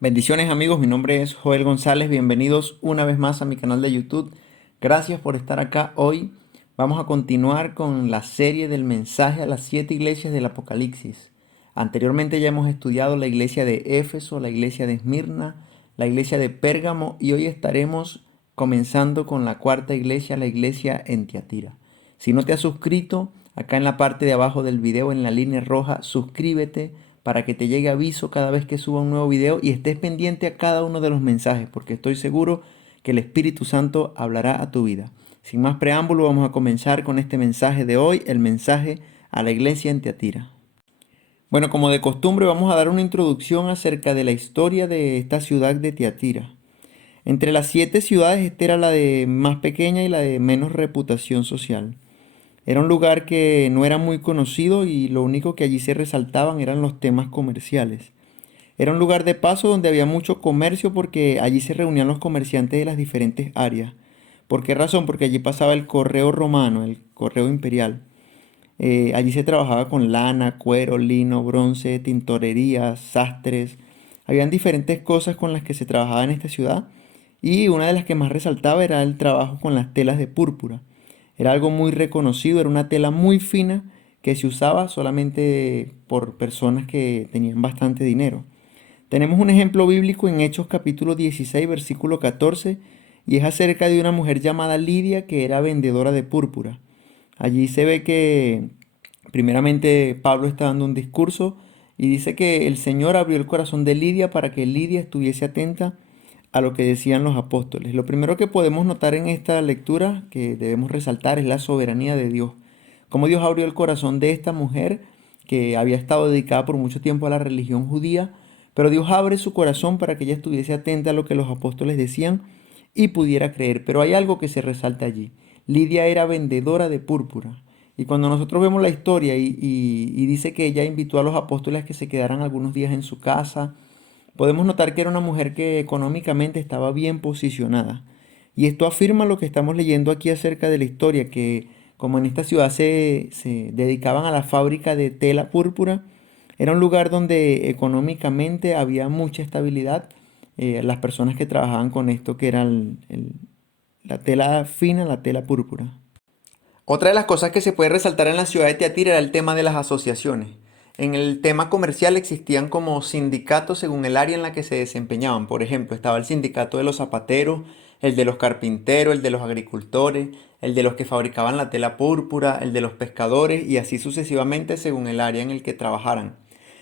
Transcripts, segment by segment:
Bendiciones amigos, mi nombre es Joel González, bienvenidos una vez más a mi canal de YouTube. Gracias por estar acá hoy. Vamos a continuar con la serie del mensaje a las 7 iglesias del Apocalipsis. Anteriormente ya hemos estudiado la iglesia de Éfeso, la iglesia de Esmirna, la iglesia de Pérgamo y hoy estaremos comenzando con la cuarta iglesia, la iglesia en Tiatira. Si no te has suscrito, acá en la parte de abajo del video, en la línea roja, suscríbete para que te llegue aviso cada vez que suba un nuevo video y estés pendiente a cada uno de los mensajes, porque estoy seguro que el Espíritu Santo hablará a tu vida. Sin más preámbulo, vamos a comenzar con este mensaje de hoy, el mensaje a la iglesia en Tiatira. Bueno, como de costumbre, vamos a dar una introducción acerca de la historia de esta ciudad de Tiatira. Entre las 7 ciudades, esta era la de más pequeña y la de menos reputación social. Era un lugar que no era muy conocido y lo único que allí se resaltaban eran los temas comerciales. Era un lugar de paso donde había mucho comercio porque allí se reunían los comerciantes de las diferentes áreas. ¿Por qué razón? Porque allí pasaba el correo romano, el correo imperial. Allí se trabajaba con lana, cuero, lino, bronce, tintorerías, sastres. Habían diferentes cosas con las que se trabajaba en esta ciudad y una de las que más resaltaba era el trabajo con las telas de púrpura. Era algo muy reconocido, era una tela muy fina que se usaba solamente por personas que tenían bastante dinero. Tenemos un ejemplo bíblico en Hechos capítulo 16, versículo 14, y es acerca de una mujer llamada Lidia que era vendedora de púrpura. Allí se ve que primeramente Pablo está dando un discurso y dice que el Señor abrió el corazón de Lidia para que Lidia estuviese atenta a lo que decían los apóstoles. Lo primero que podemos notar en esta lectura que debemos resaltar es la soberanía de Dios. Cómo Dios abrió el corazón de esta mujer que había estado dedicada por mucho tiempo a la religión judía, pero Dios abre su corazón para que ella estuviese atenta a lo que los apóstoles decían y pudiera creer. Pero hay algo que se resalta allí. Lidia era vendedora de púrpura. Y cuando nosotros vemos la historia y dice que ella invitó a los apóstoles a que se quedaran algunos días en su casa, podemos notar que era una mujer que económicamente estaba bien posicionada. Y esto afirma lo que estamos leyendo aquí acerca de la historia, que como en esta ciudad se dedicaban a la fábrica de tela púrpura, era un lugar donde económicamente había mucha estabilidad. Las personas que trabajaban con esto, que era la tela fina, la tela púrpura. Otra de las cosas que se puede resaltar en la ciudad de Tiatira era el tema de las asociaciones. En el tema comercial existían como sindicatos según el área en la que se desempeñaban. Por ejemplo, estaba el sindicato de los zapateros, el de los carpinteros, el de los agricultores, el de los que fabricaban la tela púrpura, el de los pescadores y así sucesivamente según el área en el que trabajaran.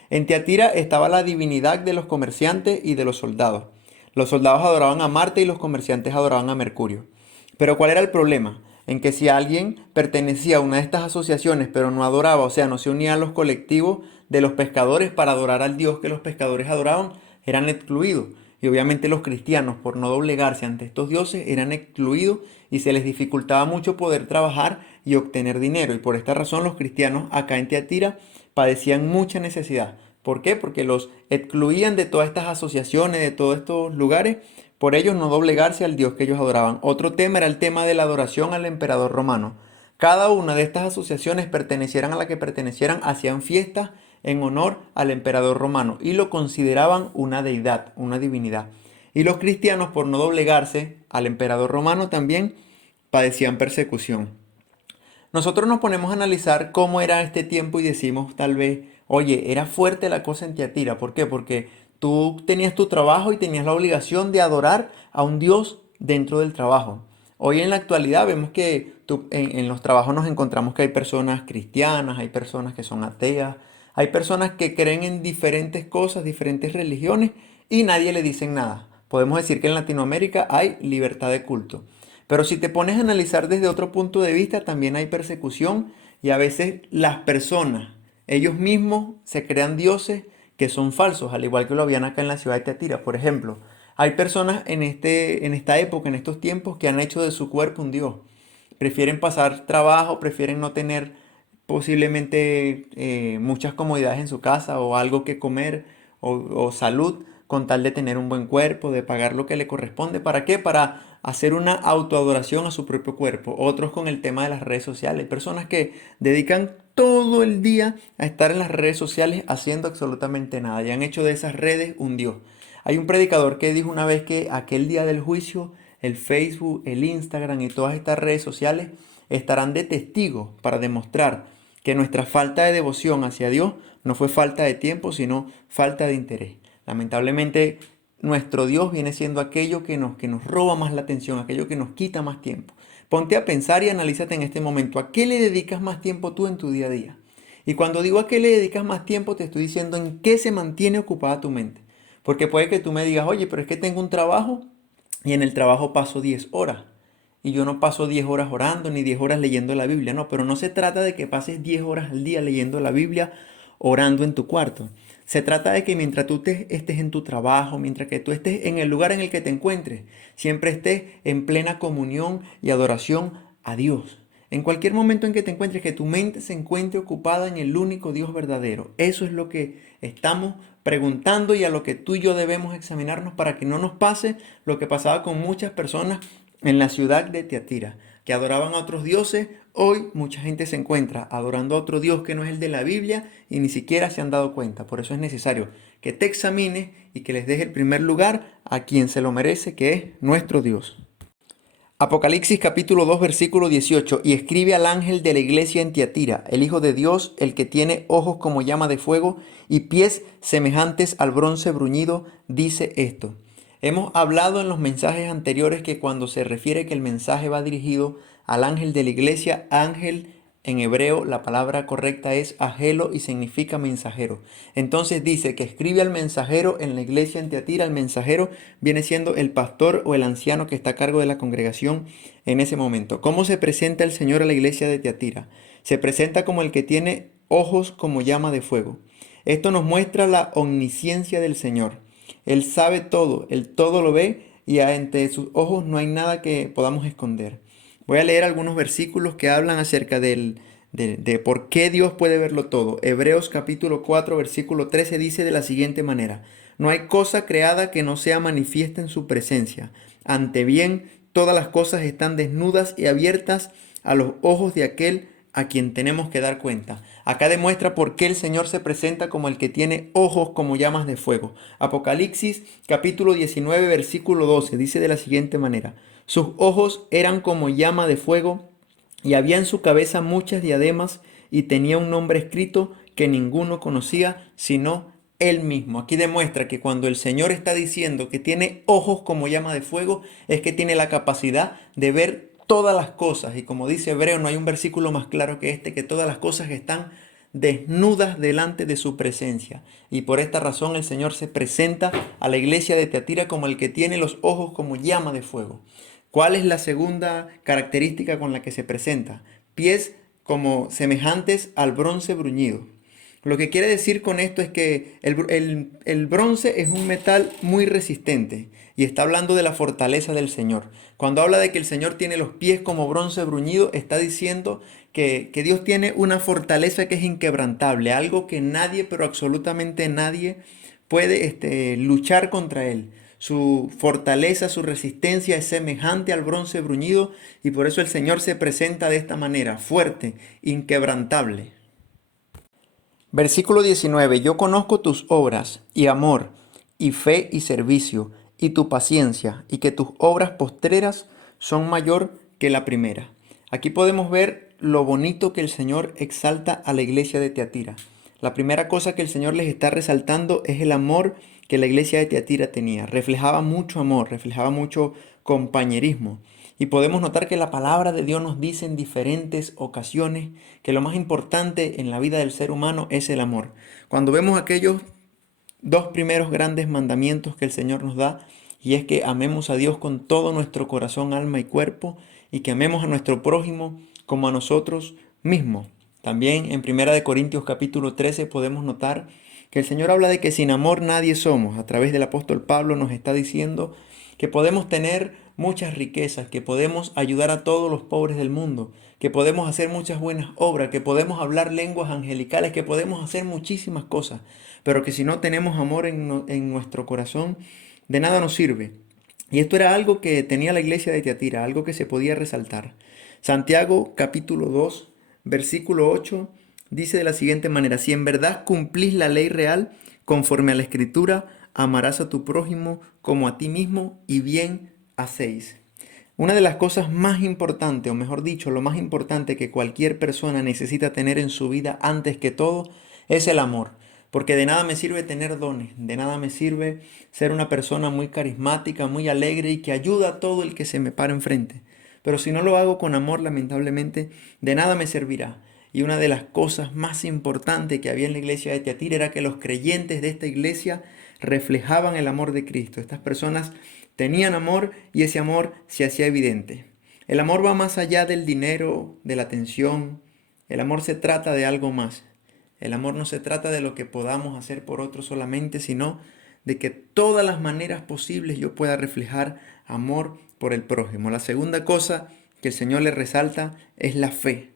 En Tiatira estaba la divinidad de los comerciantes y de los soldados. Los soldados adoraban a Marte y los comerciantes adoraban a Mercurio. Pero ¿cuál era el problema? En que si alguien pertenecía a una de estas asociaciones pero no adoraba, o sea, no se unía a los colectivos de los pescadores para adorar al Dios que los pescadores adoraban, eran excluidos. Y obviamente los cristianos, por no doblegarse ante estos dioses, eran excluidos y se les dificultaba mucho poder trabajar y obtener dinero. Y por esta razón los cristianos acá en Tiatira padecían mucha necesidad. ¿Por qué? Porque los excluían de todas estas asociaciones, de todos estos lugares, por ellos no doblegarse al Dios que ellos adoraban. Otro tema era el tema de la adoración al emperador romano. Cada una de estas asociaciones, pertenecieran a la que pertenecieran, hacían fiestas en honor al emperador romano y lo consideraban una deidad, una divinidad. Y los cristianos, por no doblegarse al emperador romano, también padecían persecución. Nosotros nos ponemos a analizar cómo era este tiempo y decimos tal vez, oye, era fuerte la cosa en Tiatira. ¿Por qué? Porque tú tenías tu trabajo y tenías la obligación de adorar a un Dios dentro del trabajo. Hoy en la actualidad vemos que en los trabajos nos encontramos que hay personas cristianas, hay personas que son ateas, hay personas que creen en diferentes cosas, diferentes religiones y nadie le dicen nada. Podemos decir que en Latinoamérica hay libertad de culto. Pero si te pones a analizar desde otro punto de vista, también hay persecución y a veces las personas, ellos mismos se crean dioses que son falsos, al igual que lo habían acá en la ciudad de Teatira. Por ejemplo, hay personas en esta época, en estos tiempos, que han hecho de su cuerpo un dios. Prefieren pasar trabajo, prefieren no tener posiblemente muchas comodidades en su casa o algo que comer o salud con tal de tener un buen cuerpo, de pagar lo que le corresponde. ¿Para qué? Para hacer una autoadoración a su propio cuerpo. Otros con el tema de las redes sociales. Hay personas que dedican todo el día a estar en las redes sociales haciendo absolutamente nada y han hecho de esas redes un dios. Hay un predicador que dijo una vez que aquel día del juicio, el Facebook, el Instagram y todas estas redes sociales estarán de testigos para demostrar que nuestra falta de devoción hacia Dios no fue falta de tiempo, sino falta de interés. Lamentablemente, nuestro Dios viene siendo aquello que nos roba más la atención, aquello que nos quita más tiempo. Ponte a pensar y analízate en este momento. ¿A qué le dedicas más tiempo tú en tu día a día? Y cuando digo a qué le dedicas más tiempo, te estoy diciendo en qué se mantiene ocupada tu mente. Porque puede que tú me digas, oye, pero es que tengo un trabajo y en el trabajo paso 10 horas. Y yo no paso 10 horas orando ni 10 horas leyendo la Biblia. No, pero no se trata de que pases 10 horas al día leyendo la Biblia, orando en tu cuarto. Se trata de que mientras tú estés en tu trabajo, mientras que tú estés en el lugar en el que te encuentres, siempre estés en plena comunión y adoración a Dios. En cualquier momento en que te encuentres, que tu mente se encuentre ocupada en el único Dios verdadero. Eso es lo que estamos preguntando y a lo que tú y yo debemos examinarnos para que no nos pase lo que pasaba con muchas personas en la ciudad de Tiatira, que adoraban a otros dioses. Hoy mucha gente se encuentra adorando a otro Dios que no es el de la Biblia y ni siquiera se han dado cuenta. Por eso es necesario que te examines y que les des el primer lugar a quien se lo merece, que es nuestro Dios. Apocalipsis capítulo 2 versículo 18. Y escribe al ángel de la iglesia en Tiatira, el Hijo de Dios, el que tiene ojos como llama de fuego y pies semejantes al bronce bruñido, dice esto. Hemos hablado en los mensajes anteriores que cuando se refiere que el mensaje va dirigido al ángel de la iglesia, ángel en hebreo la palabra correcta es agelo y significa mensajero. Entonces dice que escribe al mensajero en la iglesia en Tiatira. El mensajero viene siendo el pastor o el anciano que está a cargo de la congregación en ese momento. ¿Cómo se presenta el Señor a la iglesia de Tiatira? Se presenta como el que tiene ojos como llama de fuego. Esto nos muestra la omnisciencia del Señor. Él sabe todo, Él todo lo ve y ante sus ojos no hay nada que podamos esconder. Voy a leer algunos versículos que hablan acerca de por qué Dios puede verlo todo. Hebreos capítulo 4, versículo 13 dice de la siguiente manera: no hay cosa creada que no sea manifiesta en su presencia. Ante bien, todas las cosas están desnudas y abiertas a los ojos de aquel a quien tenemos que dar cuenta. Acá demuestra por qué el Señor se presenta como el que tiene ojos como llamas de fuego. Apocalipsis capítulo 19 versículo 12 dice de la siguiente manera: sus ojos eran como llama de fuego y había en su cabeza muchas diademas y tenía un nombre escrito que ninguno conocía sino él mismo. Aquí demuestra que cuando el Señor está diciendo que tiene ojos como llama de fuego, es que tiene la capacidad de ver todas las cosas. Y como dice Hebreo, no hay un versículo más claro que este, que todas las cosas están desnudas delante de su presencia. Y por esta razón el Señor se presenta a la iglesia de Tiatira como el que tiene los ojos como llama de fuego. ¿Cuál es la segunda característica con la que se presenta? Pies como semejantes al bronce bruñido. Lo que quiere decir con esto es que el bronce es un metal muy resistente y está hablando de la fortaleza del Señor. Cuando habla de que el Señor tiene los pies como bronce bruñido, está diciendo que Dios tiene una fortaleza que es inquebrantable, algo que nadie, pero absolutamente nadie, puede luchar contra él. Su fortaleza, su resistencia es semejante al bronce bruñido y por eso el Señor se presenta de esta manera, fuerte, inquebrantable. Versículo 19. Yo conozco tus obras y amor y fe y servicio y tu paciencia y que tus obras postreras son mayor que la primera. Aquí podemos ver lo bonito que el Señor exalta a la iglesia de Tiatira. La primera cosa que el Señor les está resaltando es el amor que la iglesia de Tiatira tenía. Reflejaba mucho amor, reflejaba mucho compañerismo. Y podemos notar que la palabra de Dios nos dice en diferentes ocasiones que lo más importante en la vida del ser humano es el amor. Cuando vemos aquellos dos primeros grandes mandamientos que el Señor nos da, y es que amemos a Dios con todo nuestro corazón, alma y cuerpo, y que amemos a nuestro prójimo como a nosotros mismos. También en 1 Corintios capítulo 13 podemos notar que el Señor habla de que sin amor nadie somos. A través del apóstol Pablo nos está diciendo que podemos tener muchas riquezas, que podemos ayudar a todos los pobres del mundo, que podemos hacer muchas buenas obras, que podemos hablar lenguas angelicales, que podemos hacer muchísimas cosas, pero que si no tenemos amor en nuestro corazón, de nada nos sirve. Y esto era algo que tenía la iglesia de Tiatira, algo que se podía resaltar. Santiago capítulo 2, versículo 8, dice de la siguiente manera: si en verdad cumplís la ley real, conforme a la escritura, amarás a tu prójimo como a ti mismo y bien hacéis. Una de las cosas más importantes, o mejor dicho, lo más importante que cualquier persona necesita tener en su vida antes que todo, es el amor. Porque de nada me sirve tener dones, de nada me sirve ser una persona muy carismática, muy alegre y que ayuda a todo el que se me para enfrente. Pero si no lo hago con amor, lamentablemente, de nada me servirá. Y una de las cosas más importantes que había en la iglesia de Tiatira era que los creyentes de esta iglesia reflejaban el amor de Cristo. Estas personas tenían amor y ese amor se hacía evidente. El amor va más allá del dinero, de la atención. El amor se trata de algo más. El amor no se trata de lo que podamos hacer por otros solamente, sino de que todas las maneras posibles yo pueda reflejar amor por el prójimo. La segunda cosa que el Señor le resalta es la fe.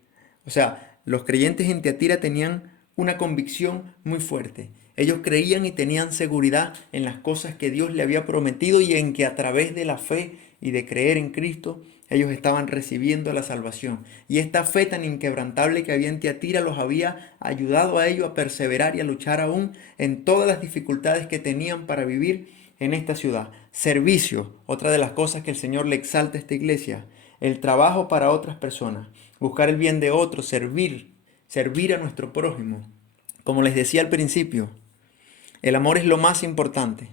O sea, los creyentes en Tiatira tenían una convicción muy fuerte. Ellos creían y tenían seguridad en las cosas que Dios le había prometido y en que a través de la fe y de creer en Cristo, ellos estaban recibiendo la salvación. Y esta fe tan inquebrantable que había en Tiatira los había ayudado a ellos a perseverar y a luchar aún en todas las dificultades que tenían para vivir en esta ciudad. Servicio, otra de las cosas que el Señor le exalta a esta iglesia. El trabajo para otras personas, buscar el bien de otros, servir a nuestro prójimo. Como les decía al principio, el amor es lo más importante,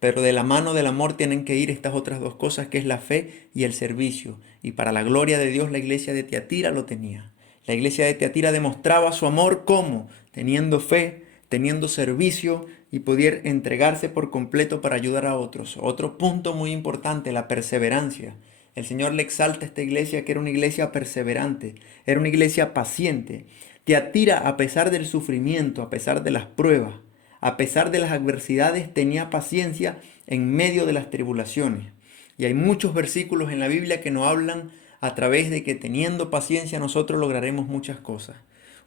pero de la mano del amor tienen que ir estas otras dos cosas, que es la fe y el servicio. Y para la gloria de Dios, la iglesia de Tiatira lo tenía. La iglesia de Tiatira demostraba su amor ¿cómo? Teniendo fe, teniendo servicio y poder entregarse por completo para ayudar a otros. Otro punto muy importante, la perseverancia. El Señor le exalta a esta iglesia que era una iglesia perseverante, era una iglesia paciente. Tiatira, a pesar del sufrimiento, a pesar de las pruebas, a pesar de las adversidades, tenía paciencia en medio de las tribulaciones. Y hay muchos versículos en la Biblia que nos hablan a través de que teniendo paciencia nosotros lograremos muchas cosas.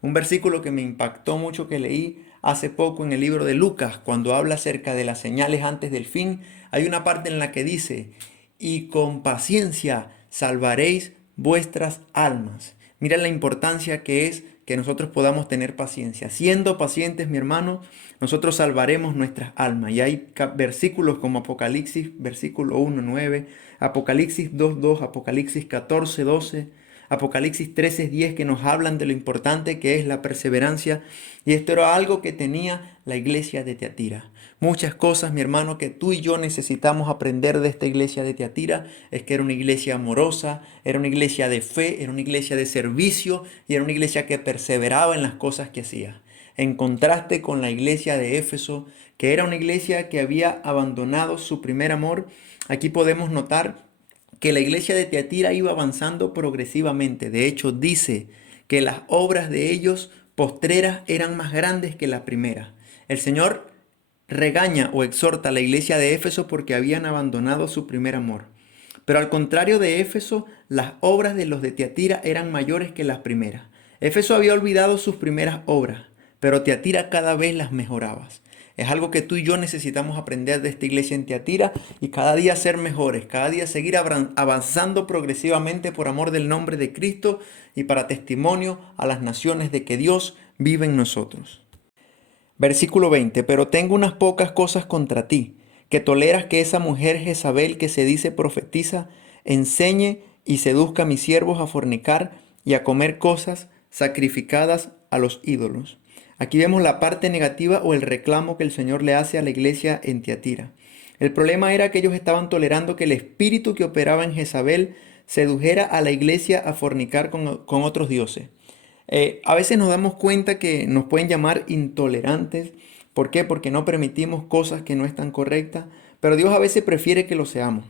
Un versículo que me impactó mucho que leí hace poco en el libro de Lucas, cuando habla acerca de las señales antes del fin, hay una parte en la que dice, y con paciencia salvaréis vuestras almas. Mira la importancia que es que nosotros podamos tener paciencia. Siendo pacientes, mi hermano, nosotros salvaremos nuestras almas. Y hay versículos como Apocalipsis, versículo 1:9, Apocalipsis 2:2, Apocalipsis 14:12, Apocalipsis 13:10, que nos hablan de lo importante que es la perseverancia. Y esto era algo que tenía la iglesia de Tiatira. Muchas cosas, mi hermano, que tú y yo necesitamos aprender de esta iglesia de Tiatira es que era una iglesia amorosa, era una iglesia de fe, era una iglesia de servicio y era una iglesia que perseveraba en las cosas que hacía. En contraste con la iglesia de Éfeso, que era una iglesia que había abandonado su primer amor, aquí podemos notar que la iglesia de Tiatira iba avanzando progresivamente. De hecho, dice que las obras de ellos postreras eran más grandes que las primeras. El Señor regaña o exhorta a la iglesia de Éfeso porque habían abandonado su primer amor. Pero al contrario de Éfeso, las obras de los de Tiatira eran mayores que las primeras. Éfeso había olvidado sus primeras obras, pero Tiatira cada vez las mejoraba. Es algo que tú y yo necesitamos aprender de esta iglesia en Tiatira y cada día ser mejores, cada día seguir avanzando progresivamente por amor del nombre de Cristo y para testimonio a las naciones de que Dios vive en nosotros. Versículo 20, pero tengo unas pocas cosas contra ti, que toleras que esa mujer Jezabel que se dice profetiza, enseñe y seduzca a mis siervos a fornicar y a comer cosas sacrificadas a los ídolos. Aquí vemos la parte negativa o el reclamo que el Señor le hace a la iglesia en Tiatira. El problema era que ellos estaban tolerando que el espíritu que operaba en Jezabel sedujera a la iglesia a fornicar con otros dioses. A veces nos damos cuenta que nos pueden llamar intolerantes. ¿Por qué? Porque no permitimos cosas que no están correctas, pero Dios a veces prefiere que lo seamos.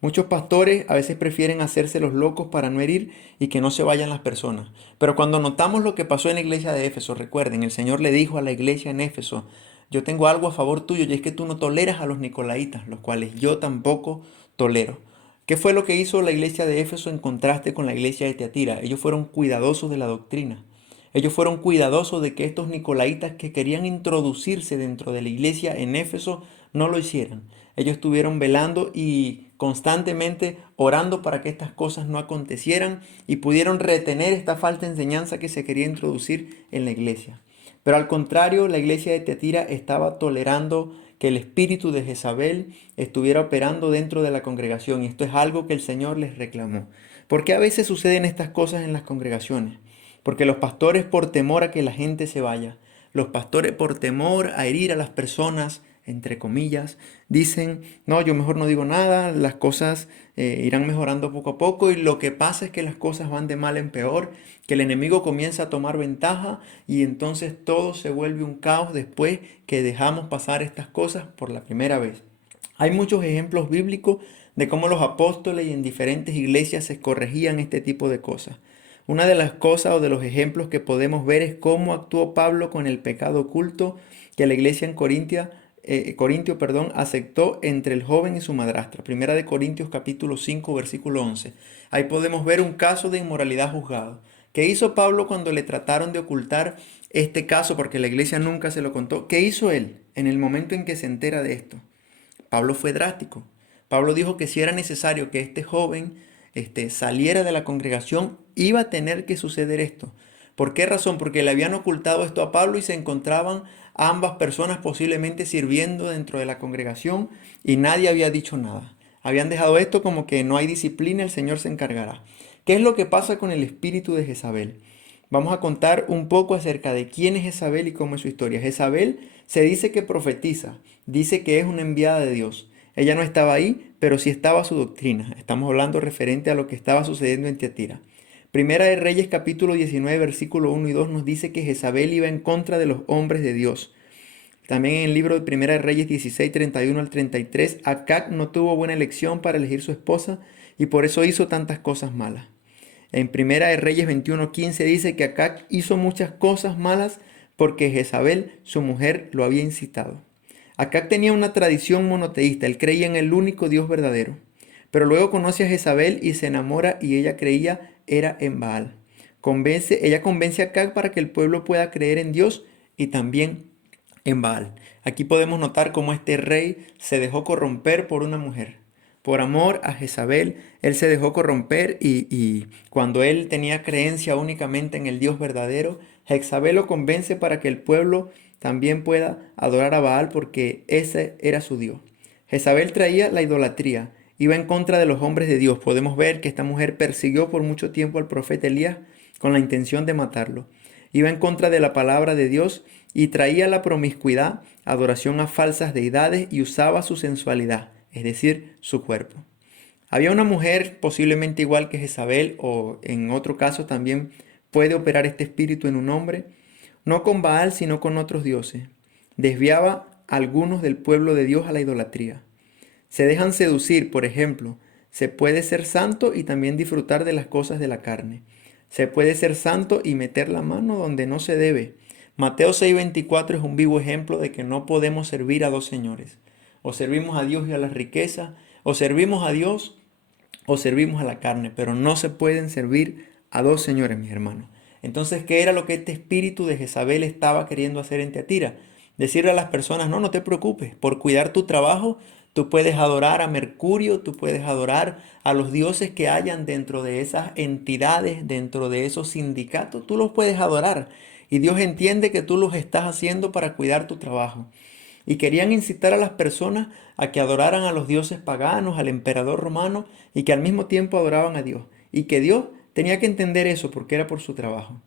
Muchos pastores a veces prefieren hacerse los locos para no herir y que no se vayan las personas. Pero cuando notamos lo que pasó en la iglesia de Éfeso, recuerden, el Señor le dijo a la iglesia en Éfeso, yo tengo algo a favor tuyo y es que tú no toleras a los nicolaitas, los cuales yo tampoco tolero. ¿Qué fue lo que hizo la iglesia de Éfeso en contraste con la iglesia de Tiatira? Ellos fueron cuidadosos de la doctrina. Ellos fueron cuidadosos de que estos nicolaitas que querían introducirse dentro de la iglesia en Éfeso no lo hicieran. Ellos estuvieron velando y constantemente orando para que estas cosas no acontecieran y pudieron retener esta falsa enseñanza que se quería introducir en la iglesia. Pero al contrario, la iglesia de Tiatira estaba tolerando que el espíritu de Jezabel estuviera operando dentro de la congregación, y esto es algo que el Señor les reclamó. ¿Por qué a veces suceden estas cosas en las congregaciones? Porque los pastores, por temor a que la gente se vaya, los pastores, por temor a herir a las personas, entre comillas, dicen, no, yo mejor no digo nada, las cosas irán mejorando poco a poco, y lo que pasa es que las cosas van de mal en peor, que el enemigo comienza a tomar ventaja y entonces todo se vuelve un caos después que dejamos pasar estas cosas por la primera vez. Hay muchos ejemplos bíblicos de cómo los apóstoles y en diferentes iglesias se corregían este tipo de cosas. Una de las cosas o de los ejemplos que podemos ver es cómo actuó Pablo con el pecado oculto que la iglesia en Corintio, aceptó entre el joven y su madrastra. Primera de Corintios capítulo 5 versículo 11. Ahí podemos ver un caso de inmoralidad juzgado. ¿Qué hizo Pablo cuando le trataron de ocultar este caso porque la iglesia nunca se lo contó? ¿Qué hizo él en el momento en que se entera de esto? Pablo fue drástico. Pablo dijo que si era necesario que este joven saliera de la congregación, iba a tener que suceder esto. ¿Por qué razón? Porque le habían ocultado esto a Pablo y se encontraban ambas personas posiblemente sirviendo dentro de la congregación y nadie había dicho nada. Habían dejado esto como que no hay disciplina, el Señor se encargará. ¿Qué es lo que pasa con el espíritu de Jezabel? Vamos a contar un poco acerca de quién es Jezabel y cómo es su historia. Jezabel se dice que profetiza, dice que es una enviada de Dios. Ella no estaba ahí, pero sí estaba su doctrina. Estamos hablando referente a lo que estaba sucediendo en Tiatira. Primera de Reyes capítulo 19 versículo 1 y 2 nos dice que Jezabel iba en contra de los hombres de Dios. También en el libro de Primera de Reyes 16, 31 al 33, Acab no tuvo buena elección para elegir su esposa y por eso hizo tantas cosas malas. En Primera de Reyes 21:15 dice que Acab hizo muchas cosas malas porque Jezabel, su mujer, lo había incitado. Acab tenía una tradición monoteísta, él creía en el único Dios verdadero. Pero luego conoce a Jezabel y se enamora y ella creía era en Baal. Ella convence a Acab para que el pueblo pueda creer en Dios y también en Baal. Aquí podemos notar cómo este rey se dejó corromper por una mujer. Por amor a Jezabel, él se dejó corromper y cuando él tenía creencia únicamente en el Dios verdadero, Jezabel lo convence para que el pueblo también pueda adorar a Baal porque ese era su Dios. Jezabel traía la idolatría, iba en contra de los hombres de Dios. Podemos ver que esta mujer persiguió por mucho tiempo al profeta Elías con la intención de matarlo. Iba en contra de la palabra de Dios y traía la promiscuidad, adoración a falsas deidades y usaba su sensualidad, es decir, su cuerpo. Había una mujer posiblemente igual que Jezabel o en otro caso también puede operar este espíritu en un hombre, no con Baal sino con otros dioses. Desviaba a algunos del pueblo de Dios a la idolatría. Se dejan seducir, por ejemplo, se puede ser santo y también disfrutar de las cosas de la carne. Se puede ser santo y meter la mano donde no se debe. Mateo 6:24 es un vivo ejemplo de que no podemos servir a dos señores. O servimos a Dios y a las riquezas, o servimos a Dios o servimos a la carne, pero no se pueden servir a dos señores, mis hermanos. Entonces, ¿qué era lo que este espíritu de Jezabel estaba queriendo hacer en Tiatira? Decirle a las personas, no, no te preocupes, por cuidar tu trabajo, tú puedes adorar a Mercurio, tú puedes adorar a los dioses que hayan dentro de esas entidades, dentro de esos sindicatos, tú los puedes adorar. Y Dios entiende que tú los estás haciendo para cuidar tu trabajo. Y querían incitar a las personas a que adoraran a los dioses paganos, al emperador romano, y que al mismo tiempo adoraban a Dios. Y que Dios tenía que entender eso porque era por su trabajo.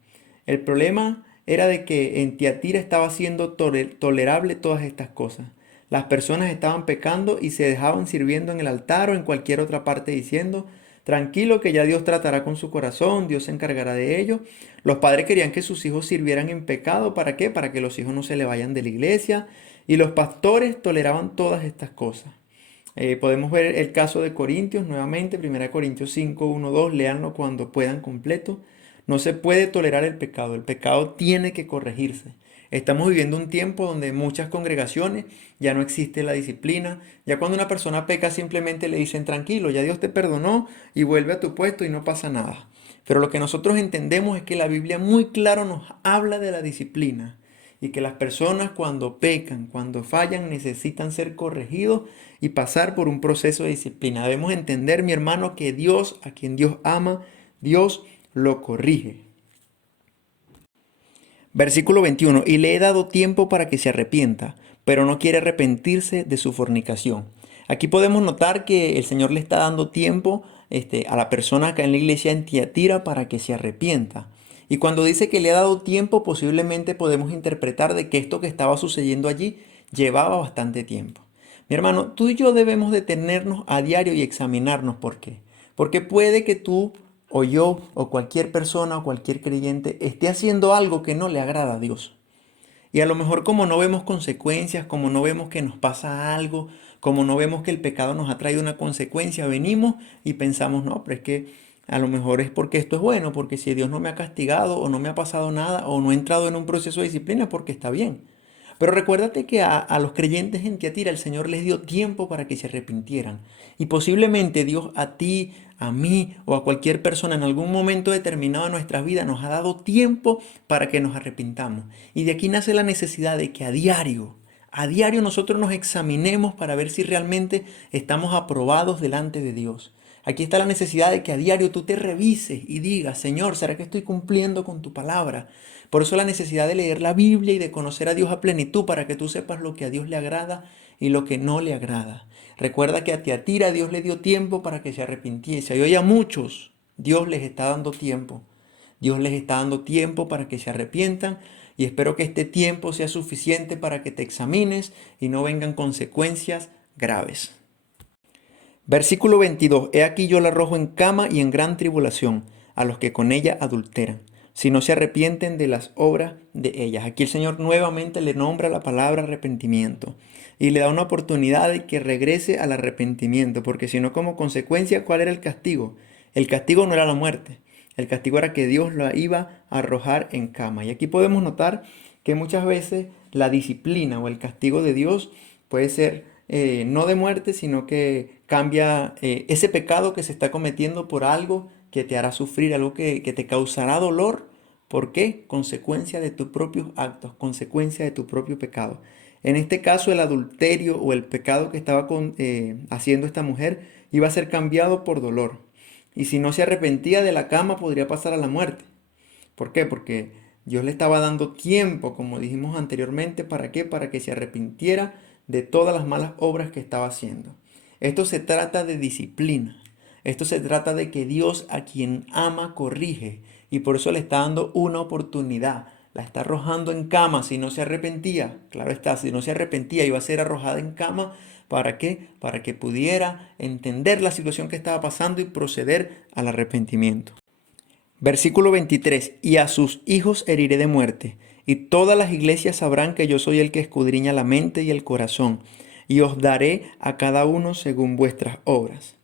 El problema era de que en Tiatira estaba siendo tolerable todas estas cosas. Las personas estaban pecando y se dejaban sirviendo en el altar o en cualquier otra parte diciendo, tranquilo que ya Dios tratará con su corazón, Dios se encargará de ello. Los padres querían que sus hijos sirvieran en pecado, ¿para qué? Para que los hijos no se le vayan de la iglesia. Y los pastores toleraban todas estas cosas. Podemos ver el caso de Corintios nuevamente, 1 Corintios 5, 1, 2, léanlo cuando puedan completo. No se puede tolerar el pecado tiene que corregirse. Estamos viviendo un tiempo donde en muchas congregaciones ya no existe la disciplina. Ya cuando una persona peca simplemente le dicen tranquilo, ya Dios te perdonó y vuelve a tu puesto y no pasa nada. Pero lo que nosotros entendemos es que la Biblia muy claro nos habla de la disciplina y que las personas cuando pecan, cuando fallan, necesitan ser corregidos y pasar por un proceso de disciplina. Debemos entender, mi hermano, que Dios, a quien Dios ama, Dios lo corrige. Versículo 21. Y le he dado tiempo para que se arrepienta. pero no quiere arrepentirse de su fornicación. Aquí podemos notar que el Señor le está dando tiempo a la persona acá en la iglesia en Tiatira para que se arrepienta. Y cuando dice que le ha dado tiempo, posiblemente podemos interpretar de que esto que estaba sucediendo allí llevaba bastante tiempo. Mi hermano, tú y yo debemos detenernos a diario y examinarnos. ¿Por qué? Porque puede que tú o yo o cualquier persona o cualquier creyente esté haciendo algo que no le agrada a Dios. Y a lo mejor como no vemos consecuencias, como no vemos que nos pasa algo, como no vemos que el pecado nos ha traído una consecuencia, venimos y pensamos, no, pero es que a lo mejor es porque esto es bueno, porque si Dios no me ha castigado o no me ha pasado nada o no he entrado en un proceso de disciplina, porque está bien. Pero recuérdate que a los creyentes en Tiatira el Señor les dio tiempo para que se arrepintieran. Y posiblemente Dios a ti, a mí o a cualquier persona en algún momento determinado de nuestras vidas nos ha dado tiempo para que nos arrepintamos. Y de aquí nace la necesidad de que a diario nosotros nos examinemos para ver si realmente estamos aprobados delante de Dios. Aquí está la necesidad de que a diario tú te revises y digas, Señor, ¿será que estoy cumpliendo con tu palabra? Por eso la necesidad de leer la Biblia y de conocer a Dios a plenitud para que tú sepas lo que a Dios le agrada y lo que no le agrada. Recuerda que a Tiatira Dios le dio tiempo para que se arrepintiese. Y hoy a muchos Dios les está dando tiempo. Dios les está dando tiempo para que se arrepientan y espero que este tiempo sea suficiente para que te examines y no vengan consecuencias graves. Versículo 22. He aquí yo la arrojo en cama y en gran tribulación a los que con ella adulteran, si no se arrepienten de las obras de ellas. Aquí el Señor nuevamente le nombra la palabra arrepentimiento y le da una oportunidad de que regrese al arrepentimiento, porque si no, como consecuencia, ¿cuál era el castigo? El castigo no era la muerte, el castigo era que Dios la iba a arrojar en cama. Y aquí podemos notar que muchas veces la disciplina o el castigo de Dios puede ser no de muerte, sino que cambia ese pecado que se está cometiendo por algo que te hará sufrir, algo que te causará dolor. ¿Por qué? Consecuencia de tus propios actos, consecuencia de tu propio pecado. En este caso, el adulterio o el pecado que estaba haciendo esta mujer iba a ser cambiado por dolor. Y si no se arrepentía de la cama, podría pasar a la muerte. ¿Por qué? Porque Dios le estaba dando tiempo, como dijimos anteriormente, ¿para qué? Para que se arrepintiera de todas las malas obras que estaba haciendo. Esto se trata de disciplina. Esto se trata de que Dios a quien ama corrige y por eso le está dando una oportunidad. La está arrojando en cama si no se arrepentía. Claro está, si no se arrepentía iba a ser arrojada en cama. ¿Para qué? Para que pudiera entender la situación que estaba pasando y proceder al arrepentimiento. Versículo 23. Y a sus hijos heriré de muerte, y todas las iglesias sabrán que yo soy el que escudriña la mente y el corazón, y os daré a cada uno según vuestras obras.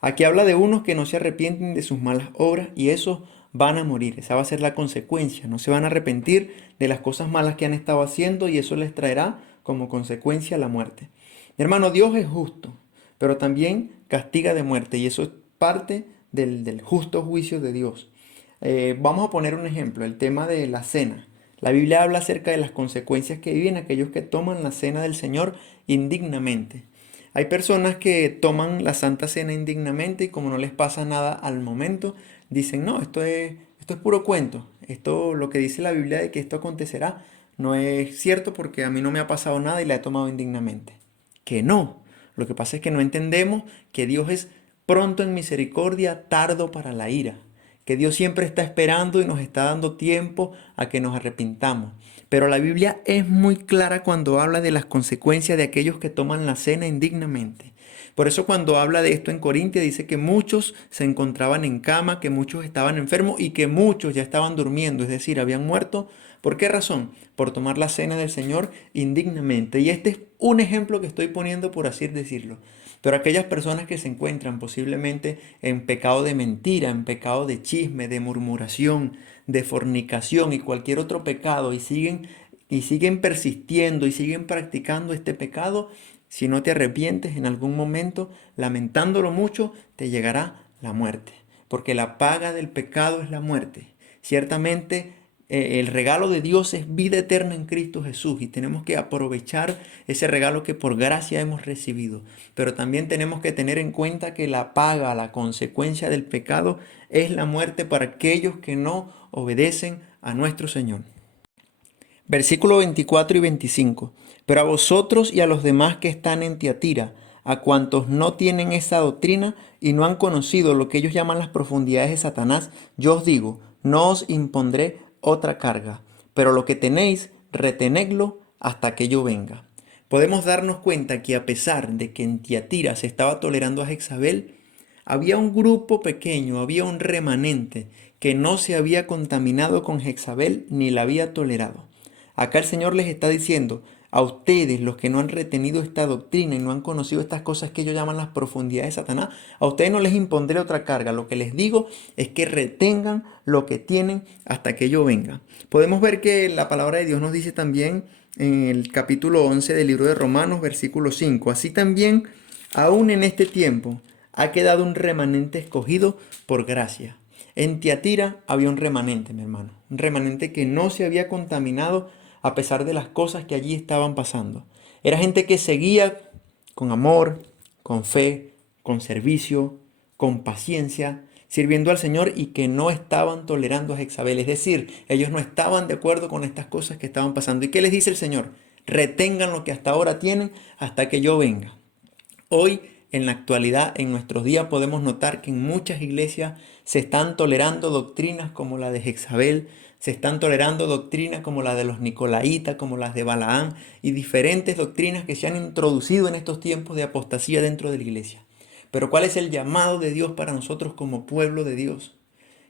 Aquí habla de unos que no se arrepienten de sus malas obras y esos van a morir. Esa va a ser la consecuencia. No se van a arrepentir de las cosas malas que han estado haciendo y eso les traerá como consecuencia la muerte. Mi hermano, Dios es justo, pero también castiga de muerte y eso es parte del justo juicio de Dios. Vamos a poner un ejemplo, el tema de la cena. La Biblia habla acerca de las consecuencias que viven aquellos que toman la cena del Señor indignamente. Hay personas que toman la Santa Cena indignamente y como no les pasa nada al momento, dicen, no, esto es puro cuento. Esto, lo que dice la Biblia de que esto acontecerá, no es cierto porque a mí no me ha pasado nada y la he tomado indignamente. Que no. Lo que pasa es que no entendemos que Dios es pronto en misericordia, tardo para la ira, que Dios siempre está esperando y nos está dando tiempo a que nos arrepintamos. Pero la Biblia es muy clara cuando habla de las consecuencias de aquellos que toman la cena indignamente. Por eso cuando habla de esto en Corintia dice que muchos se encontraban en cama, que muchos estaban enfermos y que muchos ya estaban durmiendo, es decir, habían muerto. ¿Por qué razón? Por tomar la cena del Señor indignamente. Y este es un ejemplo que estoy poniendo por así decirlo. Pero aquellas personas que se encuentran posiblemente en pecado de mentira, en pecado de chisme, de murmuración, de fornicación y cualquier otro pecado y siguen persistiendo y siguen practicando este pecado, si no te arrepientes en algún momento, lamentándolo mucho, te llegará la muerte. Porque la paga del pecado es la muerte. Ciertamente el regalo de Dios es vida eterna en Cristo Jesús y tenemos que aprovechar ese regalo que por gracia hemos recibido. Pero también tenemos que tener en cuenta que la paga, la consecuencia del pecado es la muerte para aquellos que no obedecen a nuestro Señor. Versículo 24 y 25. Pero a vosotros y a los demás que están en Tiatira, a cuantos no tienen esa doctrina y no han conocido lo que ellos llaman las profundidades de Satanás, yo os digo, no os impondré otra carga, pero lo que tenéis, retenedlo hasta que yo venga. Podemos darnos cuenta que a pesar de que en Tiatira se estaba tolerando a Jezabel, había un grupo pequeño, había un remanente que no se había contaminado con Jezabel ni la había tolerado. Acá el Señor les está diciendo a ustedes, los que no han retenido esta doctrina y no han conocido estas cosas que ellos llaman las profundidades de Satanás, a ustedes no les impondré otra carga. Lo que les digo es que retengan lo que tienen hasta que yo venga. Podemos ver que la palabra de Dios nos dice también en el capítulo 11 del libro de Romanos, versículo 5. Así también, aún en este tiempo, ha quedado un remanente escogido por gracia. En Tiatira había un remanente, mi hermano, un remanente que no se había contaminado a pesar de las cosas que allí estaban pasando. Era gente que seguía con amor, con fe, con servicio, con paciencia, sirviendo al Señor y que no estaban tolerando a Jezabel. Es decir, ellos no estaban de acuerdo con estas cosas que estaban pasando. ¿Y qué les dice el Señor? Retengan lo que hasta ahora tienen hasta que yo venga. Hoy, en la actualidad, en nuestros días, podemos notar que en muchas iglesias se están tolerando doctrinas como la de Jezabel, se están tolerando doctrinas como la de los Nicolaitas, como las de Balaán y diferentes doctrinas que se han introducido en estos tiempos de apostasía dentro de la iglesia. Pero ¿cuál es el llamado de Dios para nosotros como pueblo de Dios?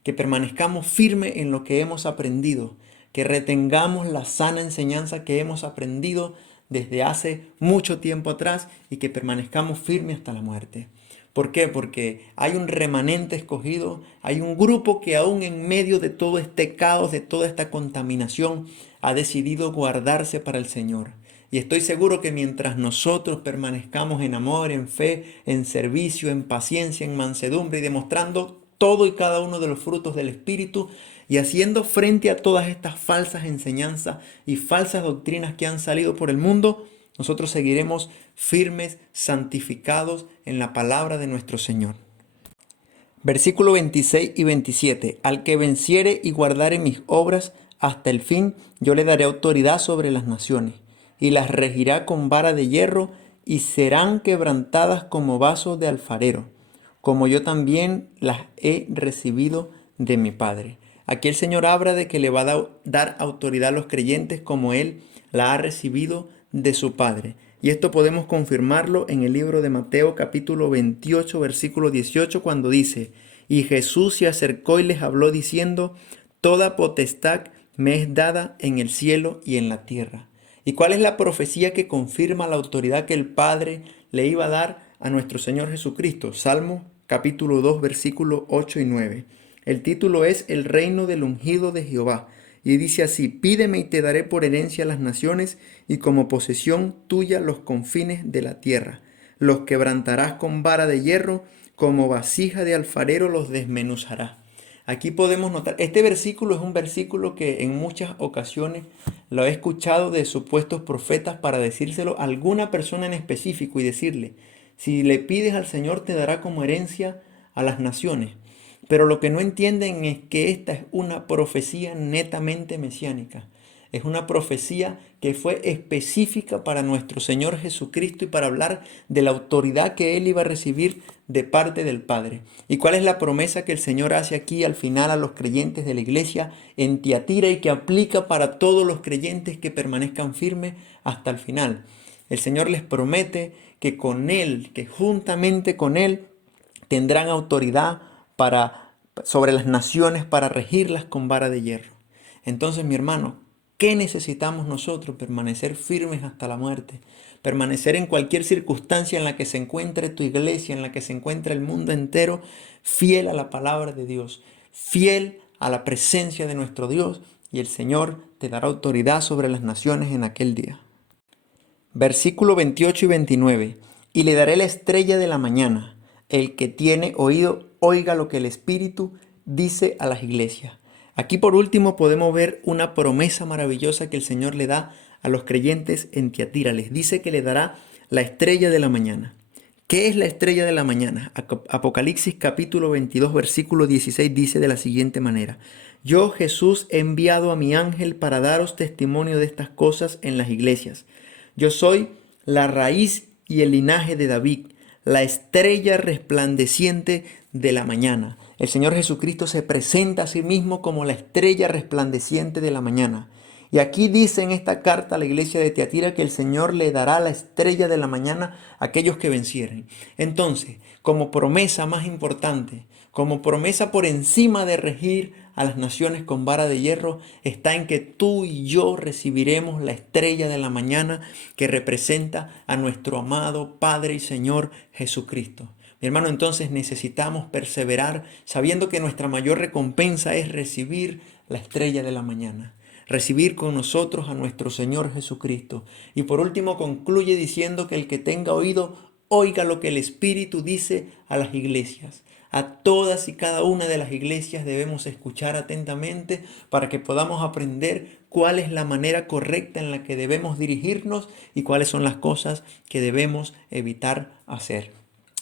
Que permanezcamos firmes en lo que hemos aprendido, que retengamos la sana enseñanza que hemos aprendido desde hace mucho tiempo atrás y que permanezcamos firmes hasta la muerte. ¿Por qué? Porque hay un remanente escogido, hay un grupo que aún en medio de todo este caos, de toda esta contaminación, ha decidido guardarse para el Señor. Y estoy seguro que mientras nosotros permanezcamos en amor, en fe, en servicio, en paciencia, en mansedumbre y demostrando todo y cada uno de los frutos del Espíritu y haciendo frente a todas estas falsas enseñanzas y falsas doctrinas que han salido por el mundo, nosotros seguiremos firmes, santificados en la palabra de nuestro Señor. Versículo 26 y 27. Al que venciere y guardare mis obras hasta el fin, yo le daré autoridad sobre las naciones, y las regirá con vara de hierro, y serán quebrantadas como vasos de alfarero, como yo también las he recibido de mi Padre. Aquí el Señor habla de que le va a dar autoridad a los creyentes como Él la ha recibido de su Padre. Y esto podemos confirmarlo en el libro de Mateo capítulo 28 versículo 18 cuando dice: y Jesús se acercó y les habló diciendo: toda potestad me es dada en el cielo y en la tierra. ¿Y cuál es la profecía que confirma la autoridad que el Padre le iba a dar a nuestro Señor Jesucristo? Salmo capítulo 2 versículo 8 y 9. El título es El reino del ungido de Jehová. Y dice así: pídeme y te daré por herencia las naciones y como posesión tuya los confines de la tierra. Los quebrantarás con vara de hierro, como vasija de alfarero los desmenuzará. Aquí podemos notar, este versículo es un versículo que en muchas ocasiones lo he escuchado de supuestos profetas para decírselo a alguna persona en específico y decirle: si le pides al Señor te dará como herencia a las naciones. Pero lo que no entienden es que esta es una profecía netamente mesiánica. Es una profecía que fue específica para nuestro Señor Jesucristo y para hablar de la autoridad que Él iba a recibir de parte del Padre. ¿Y cuál es la promesa que el Señor hace aquí al final a los creyentes de la iglesia en Tiatira y que aplica para todos los creyentes que permanezcan firmes hasta el final? El Señor les promete que con Él, que juntamente con Él, tendrán autoridad sobre las naciones para regirlas con vara de hierro. Entonces, mi hermano, ¿qué necesitamos nosotros? Permanecer firmes hasta la muerte. Permanecer en cualquier circunstancia en la que se encuentre tu iglesia, en la que se encuentre el mundo entero, fiel a la palabra de Dios, fiel a la presencia de nuestro Dios, y el Señor te dará autoridad sobre las naciones en aquel día. Versículo 28 y 29. Y le daré la estrella de la mañana. El que tiene oído, oiga lo que el Espíritu dice a las iglesias. Aquí por último podemos ver una promesa maravillosa que el Señor le da a los creyentes en Tiatira. Les dice que le dará la estrella de la mañana. ¿Qué es la estrella de la mañana? Apocalipsis capítulo 22 versículo 16 dice de la siguiente manera: Yo, Jesús, he enviado a mi ángel para daros testimonio de estas cosas en las iglesias. Yo soy la raíz y el linaje de David, la estrella resplandeciente de la mañana. El Señor Jesucristo se presenta a sí mismo como la estrella resplandeciente de la mañana. Y aquí dice en esta carta a la iglesia de Tiatira que el Señor le dará la estrella de la mañana a aquellos que vencieren. Entonces, como promesa más importante, como promesa por encima de regir a las naciones con vara de hierro, está en que tú y yo recibiremos la estrella de la mañana que representa a nuestro amado Padre y Señor Jesucristo. Mi hermano, entonces necesitamos perseverar sabiendo que nuestra mayor recompensa es recibir la estrella de la mañana, recibir con nosotros a nuestro Señor Jesucristo. Y por último concluye diciendo que el que tenga oído, oiga lo que el Espíritu dice a las iglesias. A todas y cada una de las iglesias debemos escuchar atentamente para que podamos aprender cuál es la manera correcta en la que debemos dirigirnos y cuáles son las cosas que debemos evitar hacer.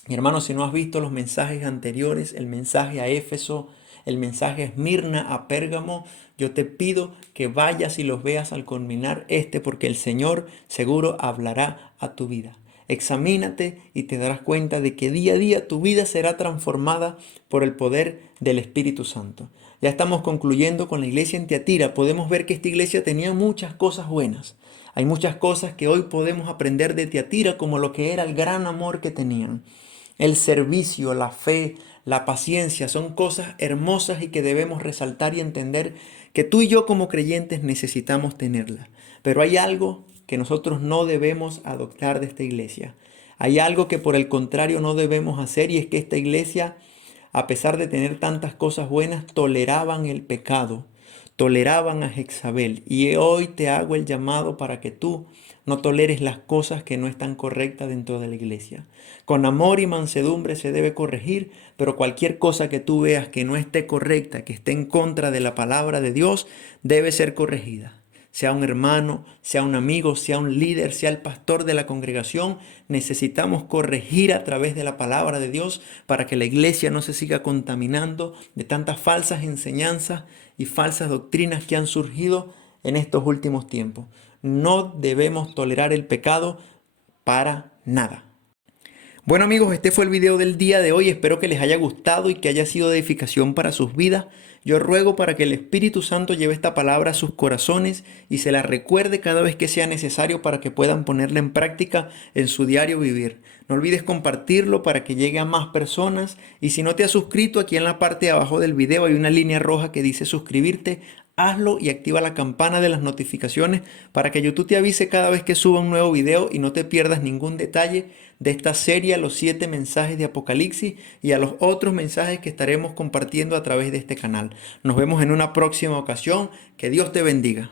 Mi hermano, si no has visto los mensajes anteriores, el mensaje a Éfeso, el mensaje a Esmirna, a Pérgamo, yo te pido que vayas y los veas al culminar porque el Señor seguro hablará a tu vida. Examínate y te darás cuenta de que día a día tu vida será transformada por el poder del Espíritu Santo. Ya estamos concluyendo con la iglesia en Tiatira. Podemos ver que esta iglesia tenía muchas cosas buenas. Hay muchas cosas que hoy podemos aprender de Tiatira, como lo que era el gran amor que tenían. El servicio, la fe, la paciencia son cosas hermosas y que debemos resaltar y entender que tú y yo como creyentes necesitamos tenerlas. Pero hay algo que nosotros no debemos adoptar de esta iglesia. Hay algo que por el contrario no debemos hacer, y es que esta iglesia, a pesar de tener tantas cosas buenas, toleraban el pecado, toleraban a Jezabel. Y hoy te hago el llamado para que tú no toleres las cosas que no están correctas dentro de la iglesia. Con amor y mansedumbre se debe corregir, pero cualquier cosa que tú veas que no esté correcta, que esté en contra de la palabra de Dios, debe ser corregida. Sea un hermano, sea un amigo, sea un líder, sea el pastor de la congregación, necesitamos corregir a través de la palabra de Dios para que la iglesia no se siga contaminando de tantas falsas enseñanzas y falsas doctrinas que han surgido en estos últimos tiempos. No debemos tolerar el pecado para nada. Bueno amigos, este fue el video del día de hoy. Espero que les haya gustado y que haya sido de edificación para sus vidas. Yo ruego para que el Espíritu Santo lleve esta palabra a sus corazones y se la recuerde cada vez que sea necesario para que puedan ponerla en práctica en su diario vivir. No olvides compartirlo para que llegue a más personas, y si no te has suscrito, aquí en la parte de abajo del video hay una línea roja que dice suscribirte. Hazlo y activa la campana de las notificaciones para que YouTube te avise cada vez que suba un nuevo video y no te pierdas ningún detalle de esta serie a los 7 mensajes de Apocalipsis y a los otros mensajes que estaremos compartiendo a través de este canal. Nos vemos en una próxima ocasión. Que Dios te bendiga.